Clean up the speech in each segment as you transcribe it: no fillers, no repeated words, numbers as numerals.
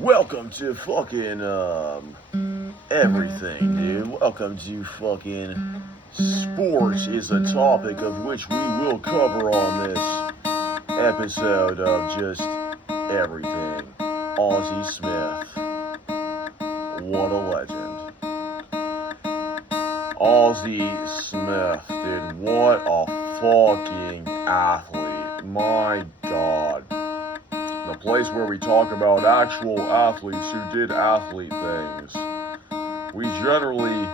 Welcome to fucking, everything, dude. Welcome to fucking sports is a topic of which we will cover on this episode of just everything. Ozzie Smith. What a legend. Ozzie Smith, dude. What a fucking athlete. My God. The place where we talk about actual athletes who did athlete things. We generally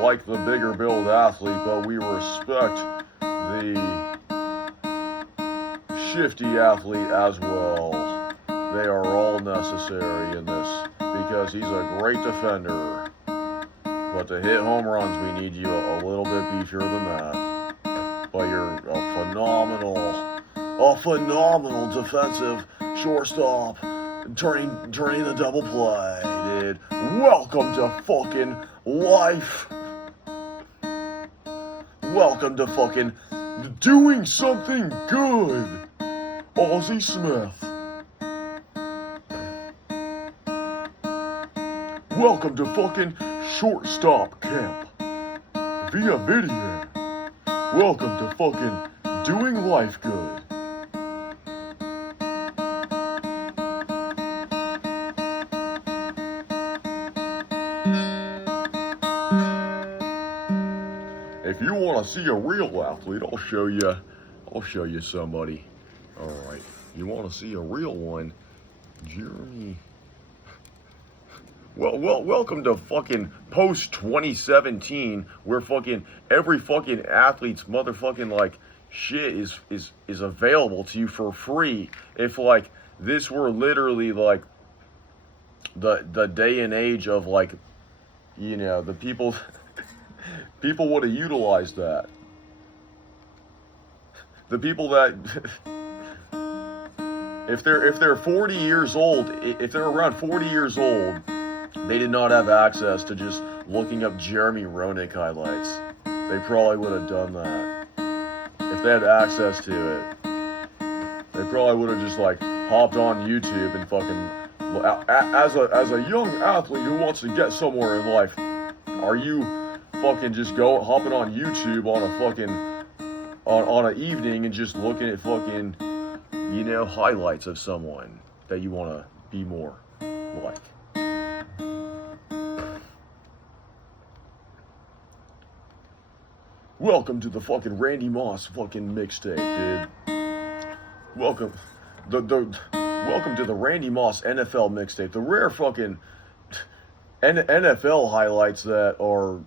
like the bigger build athlete, but we respect the shifty athlete as well. They are all necessary in this because he's a great defender. But to hit home runs, we need you a little bit beefier than that. But you're a phenomenal defensive shortstop, turning the double play, dude. Welcome to fucking life. Welcome to fucking doing something good, Ozzie Smith. Welcome to fucking shortstop camp via video. Welcome to fucking doing life good. If you want to see a real athlete, I'll show you somebody. All right, you want to see a real one, Jeremy. Well, welcome to fucking post 2017, where fucking every fucking athlete's motherfucking like shit is available to you for free. If like this were literally like the day and age of like, you know, the people would have utilized that. The people that if they're 40 years old, if they're around 40 years old, they did not have access to just looking up Jeremy Roenick highlights. They probably would have done that. If they had access to it, they probably would have just like hopped on YouTube and fucking, as a young athlete who wants to get somewhere in life, are you fucking just hopping on YouTube on a fucking on an evening and just looking at fucking, you know, highlights of someone that you want to be more like? Welcome to the fucking Randy Moss fucking mixtape, dude. Welcome to the Randy Moss NFL mixtape. The rare fucking NFL highlights that are...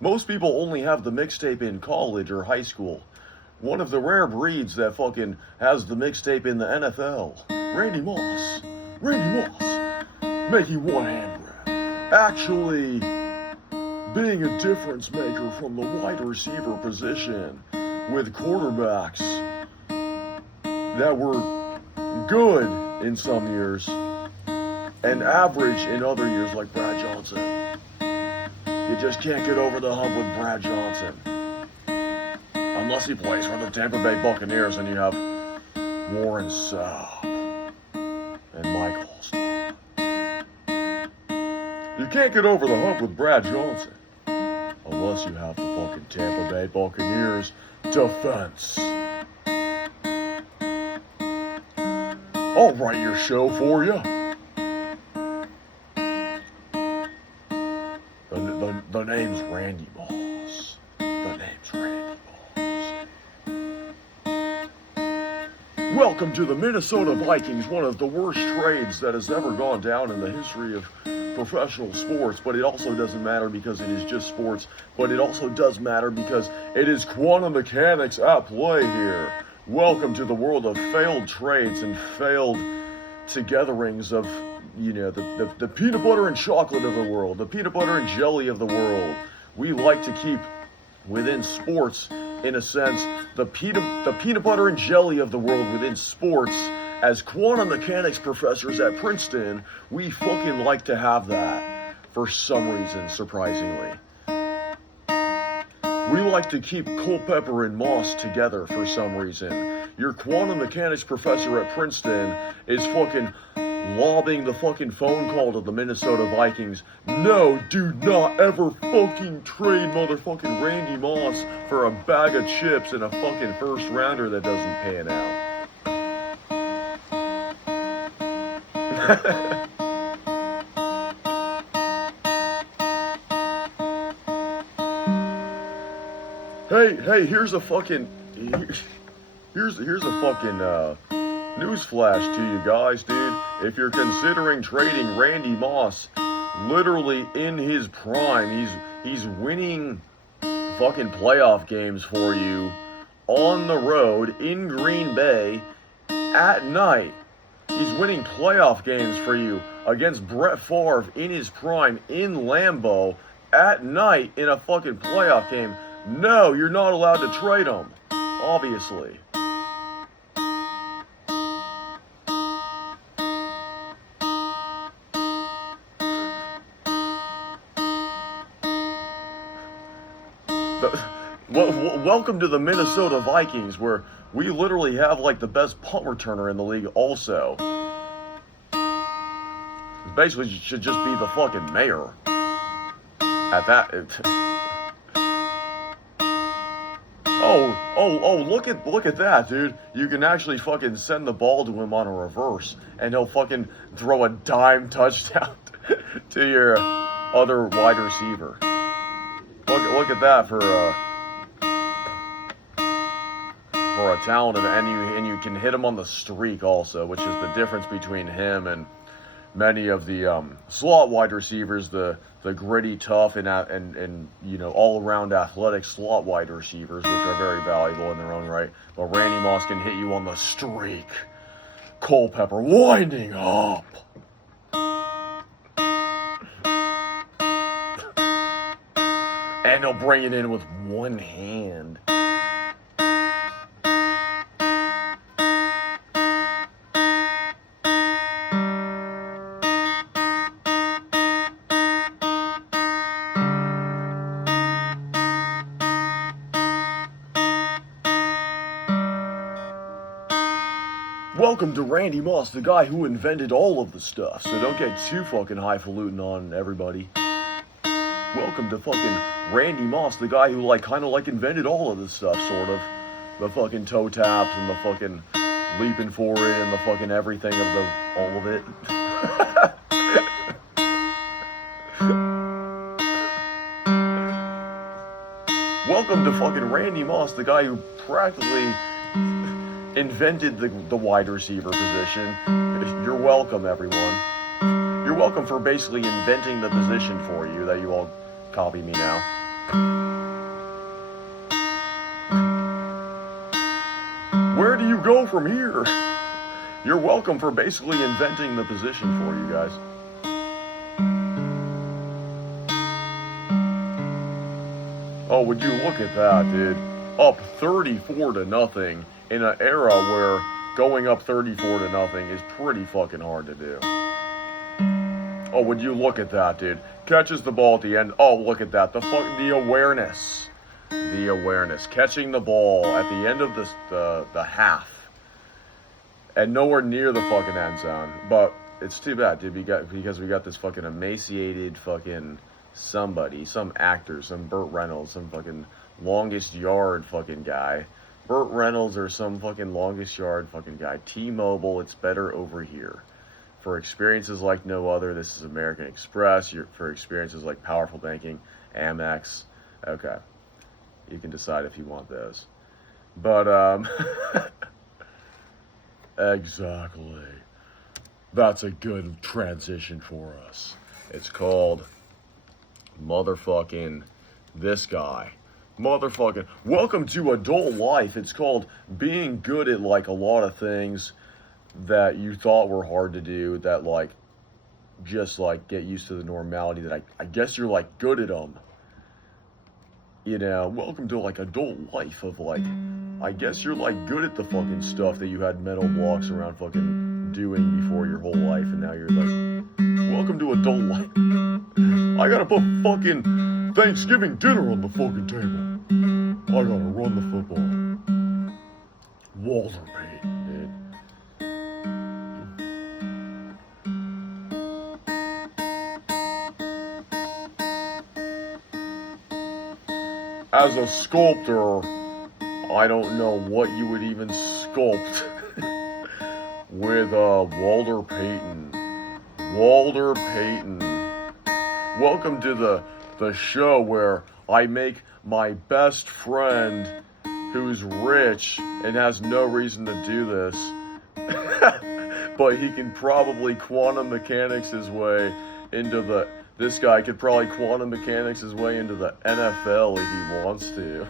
Most people only have the mixtape in college or high school. One of the rare breeds that fucking has the mixtape in the NFL. Randy Moss, making one hand grab. Actually being a difference maker from the wide receiver position with quarterbacks that were good in some years and average in other years, like Brad Johnson. You just can't get over the hump with Brad Johnson unless he plays for the Tampa Bay Buccaneers and you have Warren Sapp and Mike Holston. You can't get over the hump with Brad Johnson unless you have the fucking Tampa Bay Buccaneers defense. I'll write your show for you. The name's Randy Moss. Welcome to the Minnesota Vikings, one of the worst trades that has ever gone down in the history of professional sports, but it also doesn't matter because it is just sports, but it also does matter because it is quantum mechanics at play here. Welcome to the world of failed trades and failed togetherings of, you know, the peanut butter and chocolate of the world, the peanut butter and jelly of the world. We like to keep within sports, in a sense, the peanut butter and jelly of the world within sports. As quantum mechanics professors at Princeton, we fucking like to have that for some reason, surprisingly. We like to keep Culpepper and Moss together for some reason. Your quantum mechanics professor at Princeton is fucking lobbing the fucking phone call to the Minnesota Vikings. No, do not ever fucking trade motherfucking Randy Moss for a bag of chips and a fucking first rounder that doesn't pan out. Hey, here's a fucking newsflash to you guys, dude. If you're considering trading Randy Moss, literally in his prime, he's winning fucking playoff games for you on the road in Green Bay at night. He's winning playoff games for you against Brett Favre in his prime in Lambeau at night in a fucking playoff game. No, you're not allowed to trade him, obviously. Welcome to the Minnesota Vikings, where we literally have like the best punt returner in the league also. Basically, you should just be the fucking mayor. At that... look at that, dude. You can actually fucking send the ball to him on a reverse, and he'll fucking throw a dime touchdown to your other wide receiver. Look at that for a talent, and you can hit him on the streak also, which is the difference between him and many of the slot wide receivers, the gritty, tough, and you know, all around athletic slot wide receivers, which are very valuable in their own right. But Randy Moss can hit you on the streak. Culpepper winding up. And he'll bring it in with one hand. Welcome to Randy Moss, the guy who invented all of the stuff, so don't get too fucking highfalutin on everybody. Welcome to fucking Randy Moss, the guy who kind of invented all of this stuff, sort of. The fucking toe taps and the fucking leaping forward and the fucking everything of all of it. Welcome to fucking Randy Moss, the guy who practically invented the wide receiver position. You're welcome, everyone. You're welcome for basically inventing the position for you that you all copy me now. Where do you go from here? You're welcome for basically inventing the position for you guys. Oh, would you look at that, dude? Up 34-0 in an era where going up 34-0 is pretty fucking hard to do. Oh, would you look at that, dude? Catches the ball at the end. Oh, look at that. The awareness. The awareness. Catching the ball at the end of the half. And nowhere near the fucking end zone. But it's too bad, dude, because we got this fucking emaciated fucking somebody, some actor, some Burt Reynolds, some fucking longest yard fucking guy. Burt Reynolds or some fucking longest yard fucking guy. T-Mobile, it's better over here. For experiences like no other, this is American Express. For experiences like powerful banking, Amex. Okay. You can decide if you want those. But, exactly. That's a good transition for us. It's called motherfucking this guy. Motherfucking welcome to adult life. It's called being good at a lot of things that you thought were hard to do, that just get used to the normality that I guess you're good at them. You know, welcome to adult life of I guess you're good at the fucking stuff that you had mental blocks around fucking doing before your whole life, and now you're welcome to adult life. I gotta put fucking Thanksgiving dinner on the fucking table. I gotta run the football. Walter Payton, dude. as a sculptor, I don't know what you would even sculpt with Walter Payton. Walter Payton. Welcome to the show where I make my best friend, who's rich and has no reason to do this, but he can probably quantum mechanics his way into this guy could probably quantum mechanics his way into the NFL if he wants to.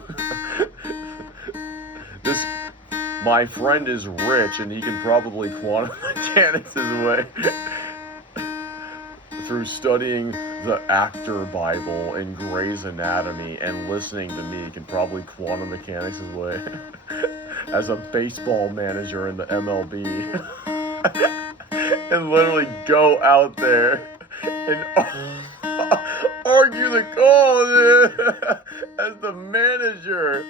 My friend is rich and he can probably quantum mechanics his way through studying the actor Bible and Grey's Anatomy and listening to me. He can probably quantum mechanics his way as a baseball manager in the MLB and literally go out there and argue the call as the manager of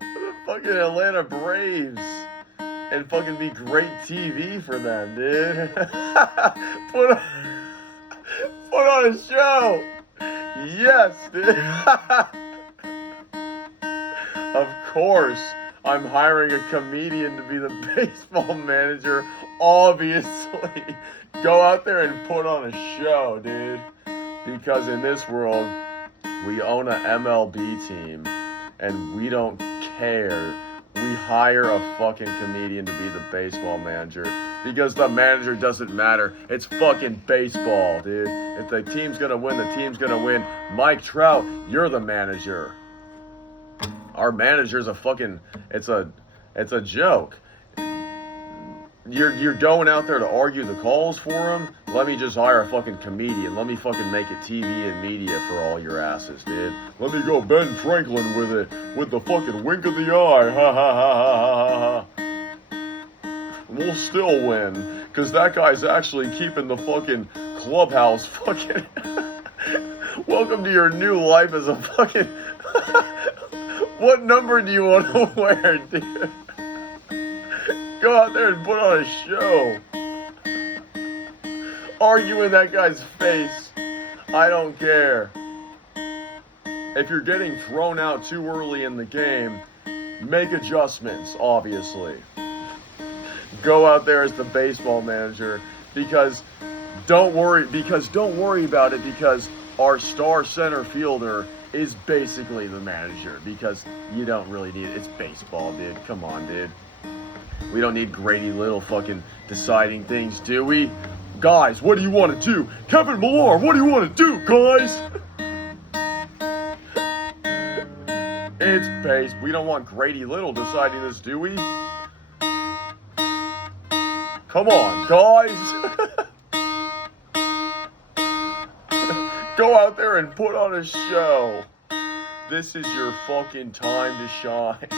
the fucking Atlanta Braves and fucking be great TV for them, dude. Put on a show. Yes, dude. Of course, I'm hiring a comedian to be the baseball manager, obviously. Go out there and put on a show, dude. Because in this world, we own a MLB team, and we don't care. We hire a fucking comedian to be the baseball manager, because the manager doesn't matter. It's fucking baseball, dude. If the team's gonna win, the team's gonna win. Mike Trout, you're the manager. Our manager's a fucking, it's a joke. You're going out there to argue the calls for him? Let me just hire a fucking comedian. Let me fucking make it TV and media for all your asses, dude. Let me go Ben Franklin with it, with the fucking wink of the eye. Ha ha ha ha ha ha. We'll still win, because that guy's actually keeping the fucking clubhouse fucking... Welcome to your new life as a fucking... What number do you want to wear, dude? Go out there and put on a show. Argue in that guy's face. I don't care. If you're getting thrown out too early in the game, make adjustments, obviously. Go out there as the baseball manager, because don't worry about it, because our star center fielder is basically the manager, because you don't really need it. It's baseball, dude. Come on, dude. We don't need Grady Little fucking deciding things, do we? Guys, what do you want to do? Kevin Millar, what do you want to do, guys? It's base. We don't want Grady Little deciding this, do we? Come on, guys. Go out there and put on a show. This is your fucking time to shine.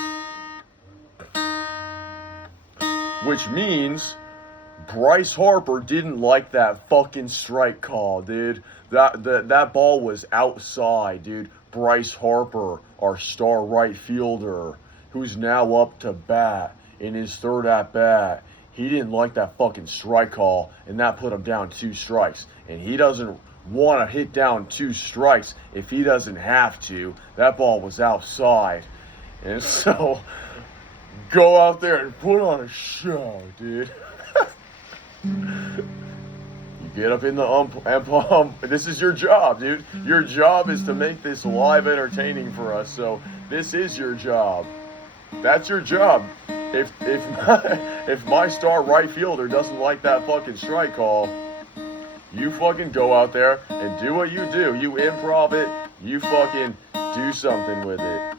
Which means Bryce Harper didn't like that fucking strike call, dude. That ball was outside, dude. Bryce Harper, our star right fielder, who's now up to bat in his third at bat, he didn't like that fucking strike call, and that put him down 2 strikes. And he doesn't want to hit down 2 strikes if he doesn't have to. That ball was outside. And so, go out there and put on a show, dude. You get up in the ump. This is your job, dude. Your job is to make this live entertaining for us. So this is your job. That's your job. If my star right fielder doesn't like that fucking strike call, you fucking go out there and do what you do. You improv it. You fucking do something with it.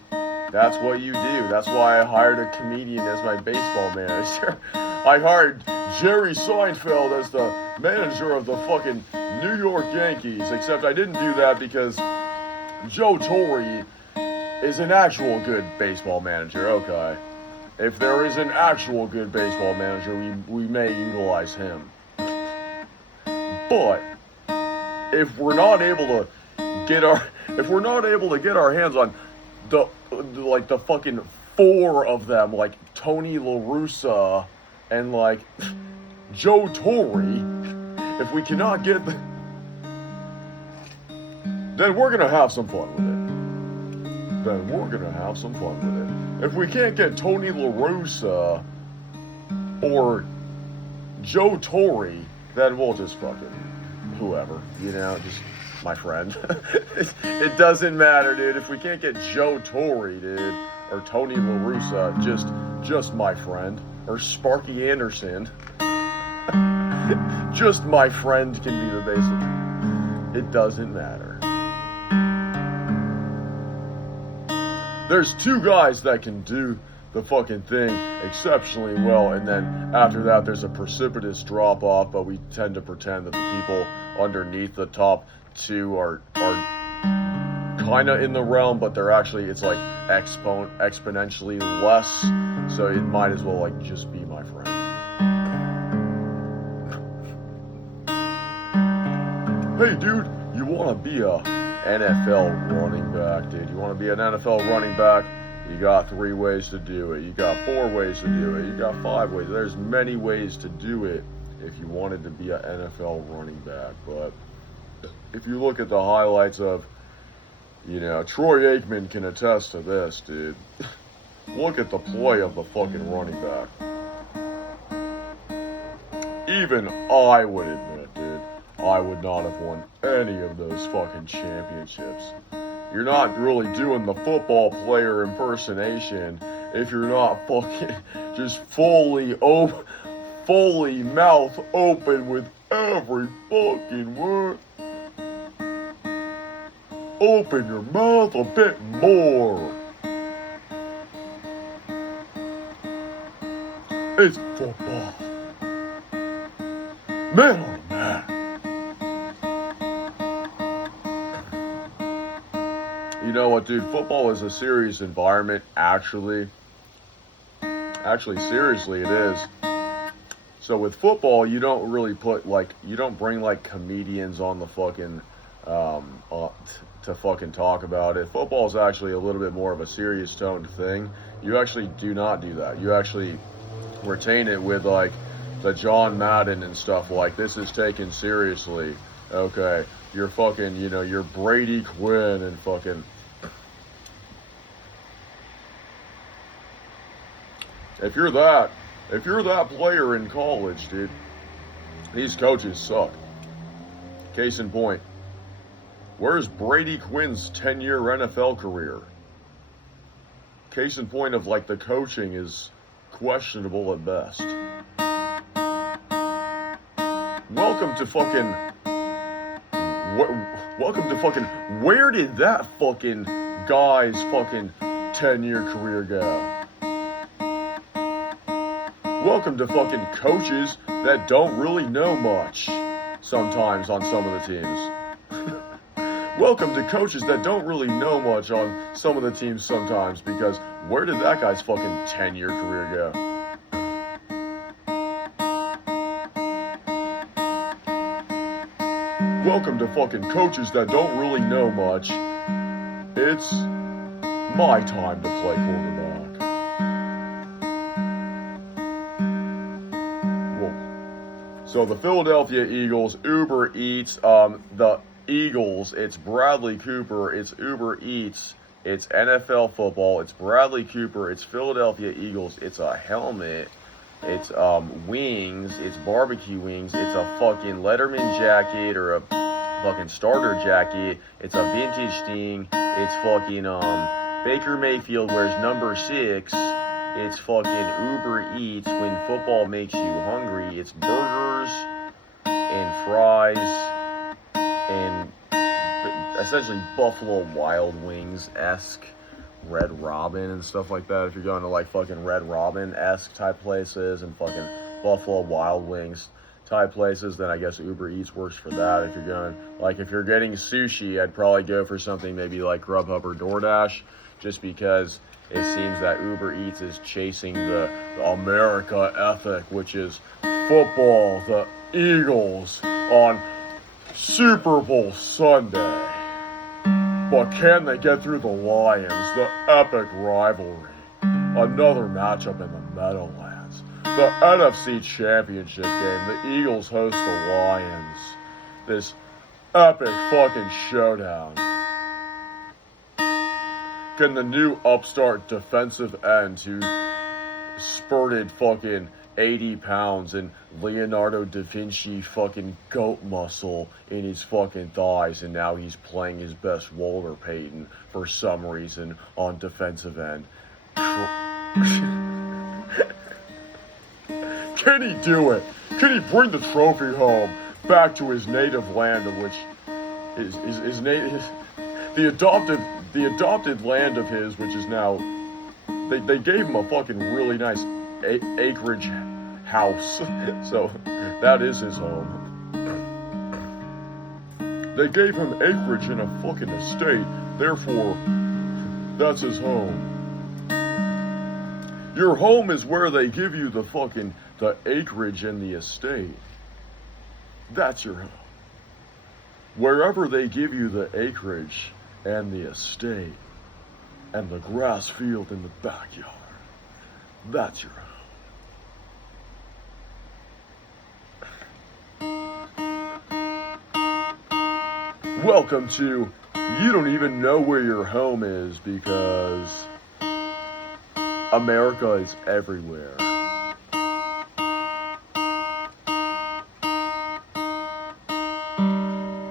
That's what you do. That's why I hired a comedian as my baseball manager. I hired Jerry Seinfeld as the manager of the fucking New York Yankees, except I didn't do that because Joe Torre is an actual good baseball manager, okay? If there is an actual good baseball manager, we may utilize him. But if we're not able to get our hands on the fucking 4 of them, like Tony La Russa and like Joe Torre, if we cannot get then we're gonna have some fun with it. then we're gonna have some fun with it. If we can't get Tony La Russa or Joe Torre, then we'll just fucking whoever, just my friend. It doesn't matter, dude. If we can't get Joe Torre, dude, or Tony La Russa, just my friend, or Sparky Anderson, just my friend can be the base. It doesn't matter. There's two guys that can do the fucking thing exceptionally well, and then after that there's a precipitous drop off, but we tend to pretend that the people underneath the top two are kind of in the realm, but they're actually, it's like exponentially less, so it might as well like just be my friend. Hey dude, you want to be a NFL running back, dude? You want to be an NFL running back? You got 3 ways to do it. You got 4 ways to do it. You got 5 ways. There's many ways to do it if you wanted to be an NFL running back. But if you look at the highlights of, Troy Aikman can attest to this, dude. Look at the play of the fucking running back. Even I would admit, dude, I would not have won any of those fucking championships. You're not really doing the football player impersonation if you're not fucking just fully mouth open with every fucking word. Open your mouth a bit more. It's football. Man on man. You know what, dude? Football is a serious environment, actually. Seriously, it is. So with football, you don't really you don't bring comedians on the fucking, to fucking talk about it. Football is actually a little bit more of a serious toned thing. You actually do not do that. You actually retain it with the John Madden and stuff. This is taken seriously. Okay, you're fucking, you're Brady Quinn and fucking. If you're that player in college, dude, these coaches suck. Case in point, where's Brady Quinn's 10-year NFL career? Case in point of the coaching is questionable at best. Welcome to fucking, where did that fucking guy's fucking 10-year career go? Welcome to fucking coaches that don't really know much sometimes on some of the teams. Welcome to coaches that don't really know much on some of the teams sometimes, because where did that guy's fucking 10-year career go? Welcome to fucking coaches that don't really know much. It's my time to play quarterback. So the Philadelphia Eagles, Uber Eats, the Eagles, it's Bradley Cooper, it's Uber Eats, it's NFL football, it's Bradley Cooper, it's Philadelphia Eagles, it's a helmet, it's wings, it's barbecue wings, it's a fucking Letterman jacket or a fucking starter jacket, it's a vintage thing, it's fucking Baker Mayfield wears number 6. It's fucking Uber Eats when football makes you hungry. It's burgers and fries and essentially Buffalo Wild Wings-esque Red Robin and stuff like that. If you're going to fucking Red Robin-esque type places and fucking Buffalo Wild Wings type places, then I guess Uber Eats works for that. If you're going, if you're getting sushi, I'd probably go for something maybe like Grubhub or DoorDash, just because it seems that Uber Eats is chasing the America ethic, which is football, the Eagles on Super Bowl Sunday. But can they get through the Lions, the epic rivalry? Another matchup in the Meadowlands. The NFC Championship game, the Eagles host the Lions. This epic fucking showdown. Can the new upstart defensive end who spurted fucking 80 pounds and Leonardo da Vinci fucking goat muscle in his fucking thighs, and now he's playing his best Walter Payton for some reason on defensive end. Can he do it? Can he bring the trophy home back to his native land, of which his native, the adopted land of his, which is now, they gave him a fucking really nice acreage house, so that is his home. They gave him acreage in a fucking estate, therefore that's his home. Your home is where they give you the acreage and the estate. That's your home. Wherever they give you the acreage and the estate and the grass field in the backyard, that's your home. Welcome to You Don't Even Know Where Your Home Is, because America is everywhere.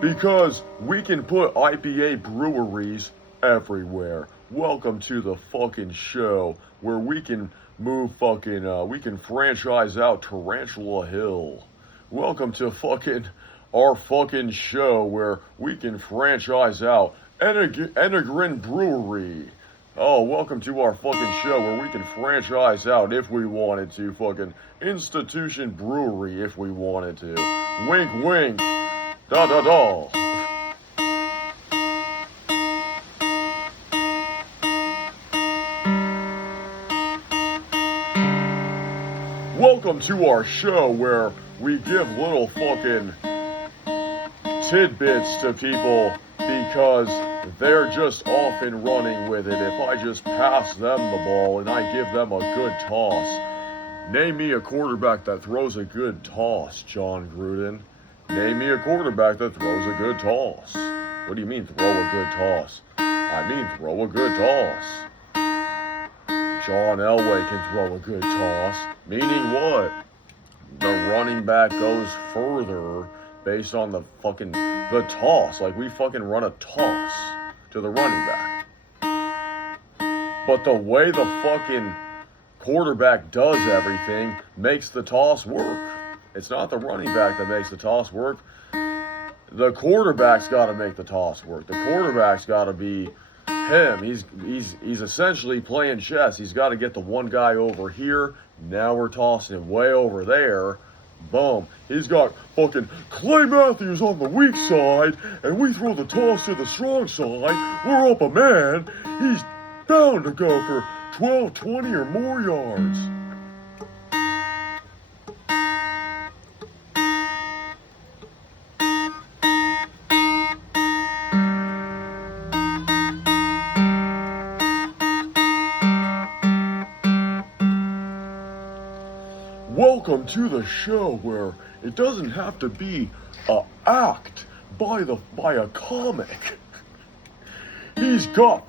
Because we can put IPA breweries everywhere. Welcome to the fucking show where we can move we can franchise out Tarantula Hill. Welcome to our fucking show where we can franchise out Enegrin Brewery. Oh, welcome to our fucking show where we can franchise out, if we wanted to, Institution Brewery if we wanted to. Wink, wink. Da da da. Welcome to our show where we give little fucking tidbits to people because they're just off and running with it. If I just pass them the ball and I give them a good toss. Name me a quarterback that throws a good toss, John Gruden. Name me a quarterback that throws a good toss. What do you mean throw a good toss? I mean throw a good toss. John Elway can throw a good toss. Meaning what? The running back goes further based on the toss. Like we run a toss to the running back. But the way the quarterback does everything makes the toss work. It's not the running back that makes the toss work. The quarterback's got to make the toss work. The quarterback's got to be him. He's essentially playing chess. He's got to get the one guy over here. Now we're tossing him way over there. Boom. He's got Clay Matthews on the weak side, and we throw the toss to the strong side. We're up a man. He's bound to go for 12, 20 or more yards. Welcome to the show where it doesn't have to be an act by a comic. He's got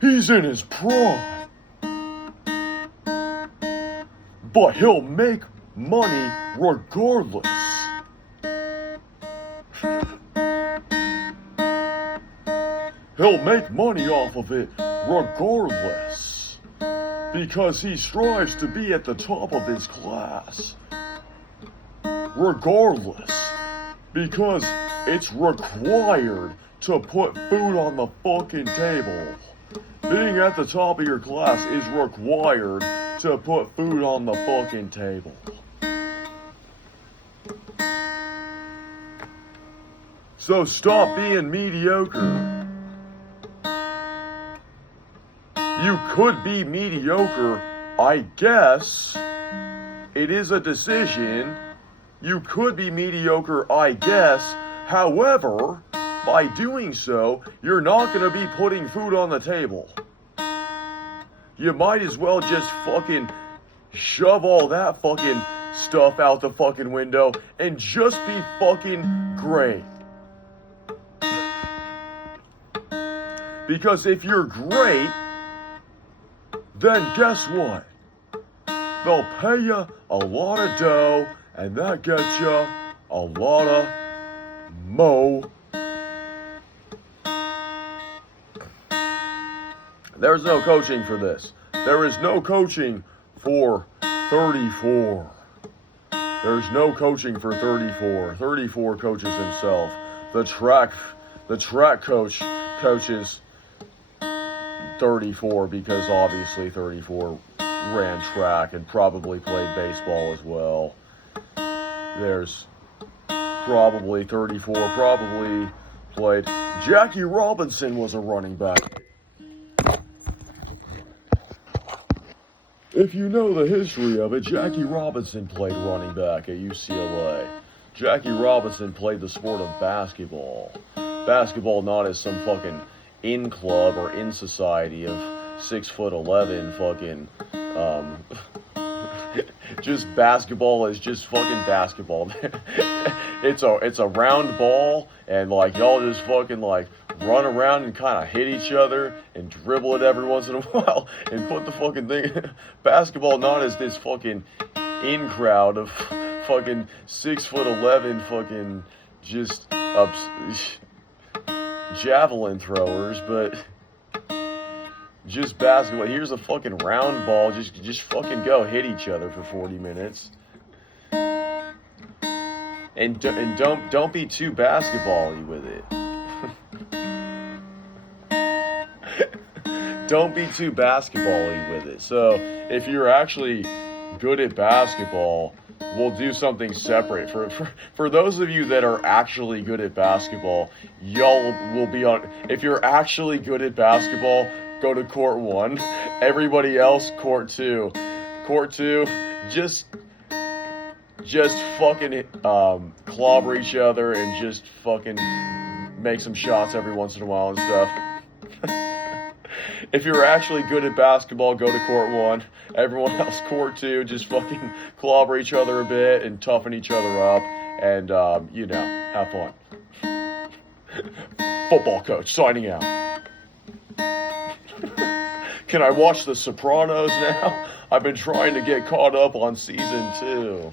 he's in his prime. But he'll make money regardless. He'll make money off of it regardless. Because he strives to be at the top of his class. Regardless. Because it's required to put food on the fucking table. Being at the top of your class is required to put food on the fucking table. So stop being mediocre. You could be mediocre, I guess. It is a decision. You could be mediocre, I guess. However, by doing so, you're not going to be putting food on the table. You might as well just shove all that stuff out the window and just be great. Because if you're great, then guess what? They'll pay you a lot of dough, and that gets you a lot of mo. There's no coaching for this. There is no coaching for 34. There's no coaching for 34. 34 coaches himself. The track coach coaches 34 because obviously 34 ran track and probably played baseball as well. There's probably 34 probably played. Jackie Robinson was a running back. If you know the history of it, Jackie Robinson played running back at UCLA. Jackie Robinson played the sport of basketball. Basketball not as some fucking in club or in society of 6'11" fucking just basketball is just fucking basketball. It's a round ball, and like y'all just fucking like run around and kind of hit each other and dribble it every once in a while and put the fucking thing. Basketball not as this fucking in crowd of fucking 6'11" fucking just javelin throwers, but just basketball. Here's a fucking round ball. Just fucking go hit each other for 40 minutes. And don't be too basketball-y with it. Don't be too basketball-y with it. So if you're actually good at basketball, we'll do something separate. For those of you that are actually good at basketball, y'all will be on. If you're actually good at basketball, go to court 1. Everybody else, court 2. Court 2, just fucking clobber each other and just fucking make some shots every once in a while and stuff. If you're actually good at basketball, go to court 1. Everyone else, court 2, just fucking clobber each other a bit and toughen each other up and, have fun. Football coach, signing out. Can I watch The Sopranos now? I've been trying to get caught up on season 2.